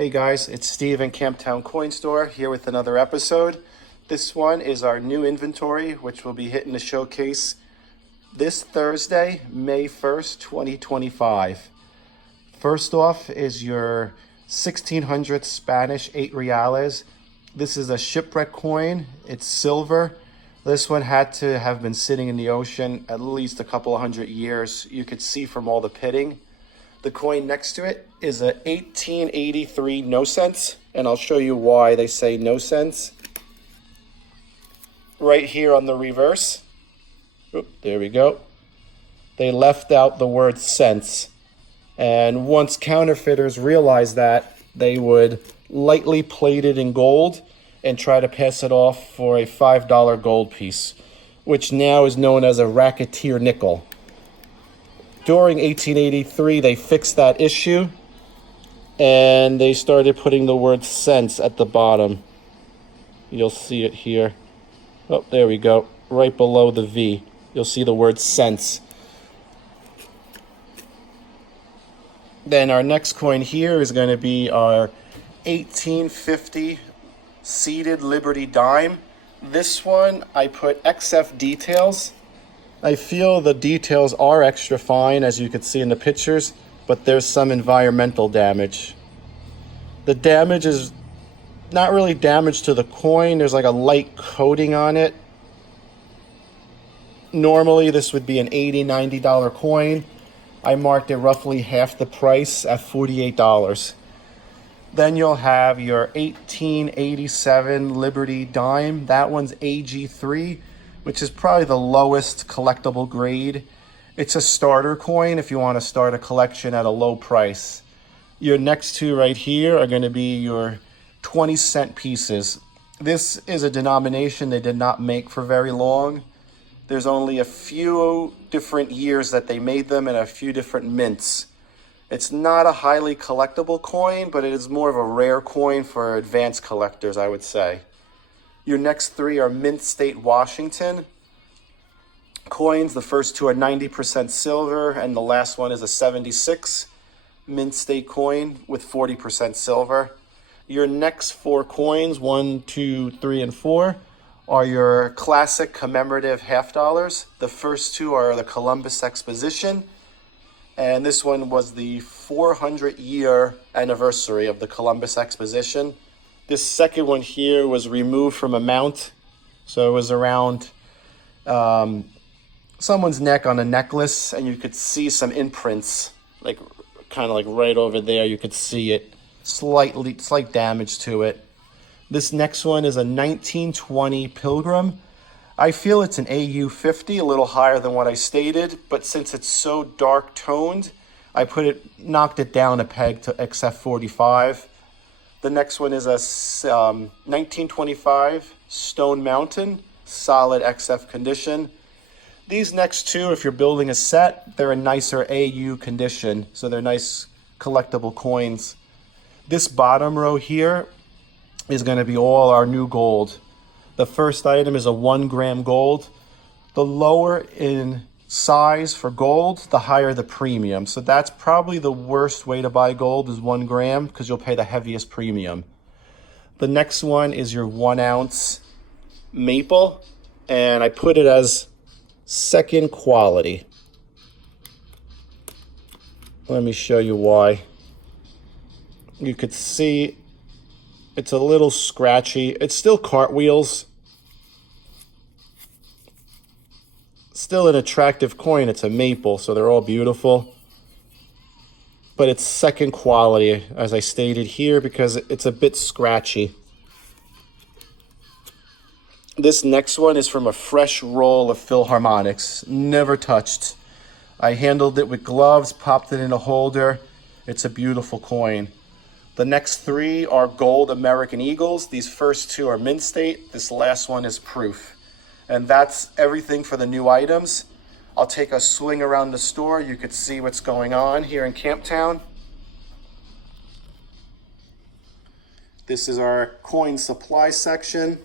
Hey guys, it's Steve in Camptown Coin Store here with another episode. This one is our new inventory, which will be hitting the showcase this Thursday, May 1st, 2025. First off is your 1600 Spanish 8 reales. This is a shipwreck coin. It's silver. This one had to have been sitting in the ocean at least a couple of hundred years. You could see from all the pitting. The coin next to it is a 1883 no cents, and I'll show you why they say no cents. Right here on the reverse, there we go. They left out the word cents, and once counterfeiters realized that, they would lightly plate it in gold and try to pass it off for a $5 gold piece, which now is known as a racketeer nickel. During 1883, they fixed that issue, and they started putting the word cents at the bottom. You'll see it here. Oh, there we go. Right below the V, you'll see the word cents. Then our next coin here is going to be our 1850 seated Liberty dime. This one, I put XF details. I feel the details are extra fine, as you can see in the pictures, but there's some environmental damage. The damage is not really damage to the coin. There's like a light coating on it. Normally, this would be an $80, $90 coin. I marked it roughly half the price at $48. Then you'll have your 1887 Liberty dime. That one's AG3. Which is probably the lowest collectible grade. It's a starter coin if you want to start a collection at a low price. Your next two right here are going to be your 20-cent pieces. This is a denomination they did not make for very long. There's only a few different years that they made them and a few different mints. It's not a highly collectible coin, but it is more of a rare coin for advanced collectors, I would say. Your next three are Mint State Washington coins. The first two are 90% silver, and the last one is a 76 Mint State coin with 40% silver. Your next four coins, 1, 2, 3, and 4, are your classic commemorative half dollars. The first two are the Columbus Exposition, and this one was the 400-year anniversary of the Columbus Exposition. This second one here was removed from a mount, so it was around someone's neck on a necklace, and you could see some imprints, like kind of like right over there. You could see it, slight damage to it. This next one is a 1920 Pilgrim. I feel it's an AU50, a little higher than what I stated, but since it's so dark toned, I knocked it down a peg to XF45. The next one is a 1925 Stone Mountain, solid XF condition. These next two, if you're building a set, they're in nicer AU condition, so they're nice collectible coins. This bottom row here is going to be all our new gold. The first item is a 1 gram gold. The lower in size for gold, the higher the premium. So that's probably the worst way to buy gold is 1 gram because you'll pay the heaviest premium. The next one is your 1 ounce maple, and I put it as second quality. Let me show you why. You could see it's a little scratchy. It's still cartwheels. Still an attractive coin. It's a maple, so they're all beautiful. But it's second quality, as I stated here, because it's a bit scratchy. This next one is from a fresh roll of Philharmonics, never touched. I handled it with gloves, popped it in a holder. It's a beautiful coin. The next three are gold American Eagles. These first two are Mint State. This last one is proof. And that's everything for the new items. I'll take a swing around the store. You could see what's going on here in Camptown. This is our coin supply section.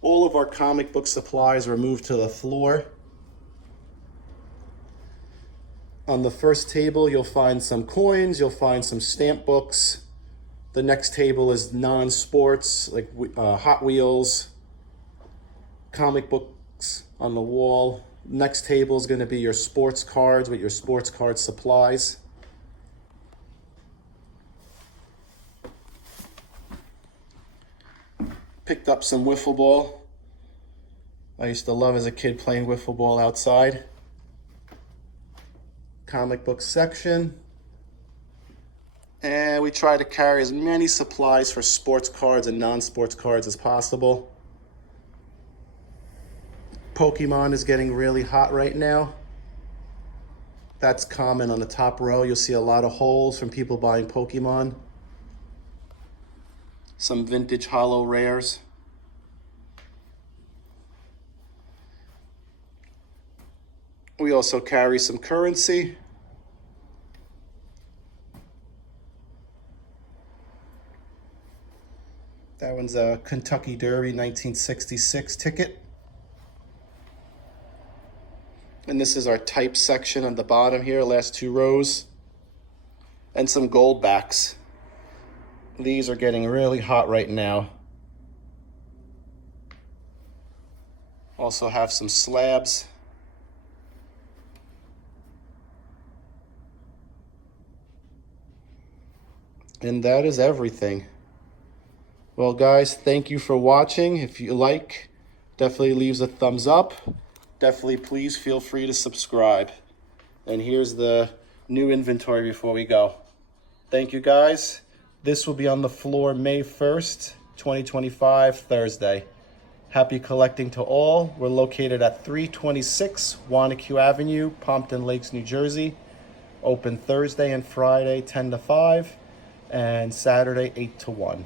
All of our comic book supplies were moved to the floor. On the first table, you'll find some coins, you'll find some stamp books. The next table is non-sports, like Hot Wheels, comic books on the wall. Next table is going to be your sports cards with your sports card supplies. Picked up some wiffle ball. I used to love as a kid playing wiffle ball outside. Comic book section. And we try to carry as many supplies for sports cards and non-sports cards as possible. Pokemon is getting really hot right now. That's common on the top row. You'll see a lot of holes from people buying Pokemon. Some vintage holo rares. We also carry some currency. That one's a Kentucky Derby 1966 ticket. And this is our type section on the bottom here, last two rows. And some gold backs. These are getting really hot right now. Also have some slabs. And that is everything. Well, guys, thank you for watching. If you like, definitely leaves a thumbs up. Definitely please feel free to subscribe. And here's the new inventory before we go. Thank you, guys. This will be on the floor May 1st, 2025, Thursday. Happy collecting to all. We're located at 326 Wanaque Avenue, Pompton Lakes, New Jersey. Open Thursday and Friday, 10 to 5, and Saturday, 8 to 1.